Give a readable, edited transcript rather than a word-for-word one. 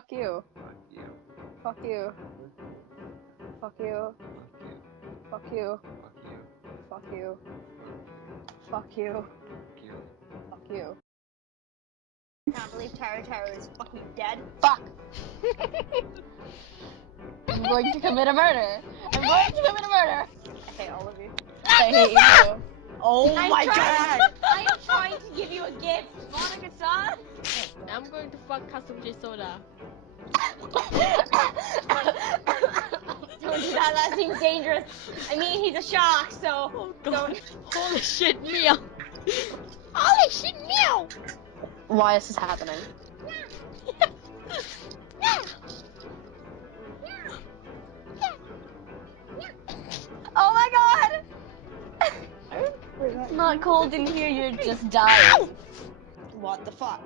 Fuck you. Fuck you. Fuck you. Fuck you. Fuck you. Fuck you. Fuck you. Fuck you. Fuck you. I can't believe Taro is fucking dead. Fuck! I'm going to commit a murder. I'm going to commit a murder. I hate all of you. I hate you. Oh my God. I am trying to give you a gift, Monica-san! I'm going to fuck Custom-J Soda. Don't do that, that seems dangerous. I mean, he's a shark, so Oh god. don't. Holy shit, meow. Holy shit, meow. Why is this happening? Oh my god! It's not cold in here, you're just dying. What the fuck?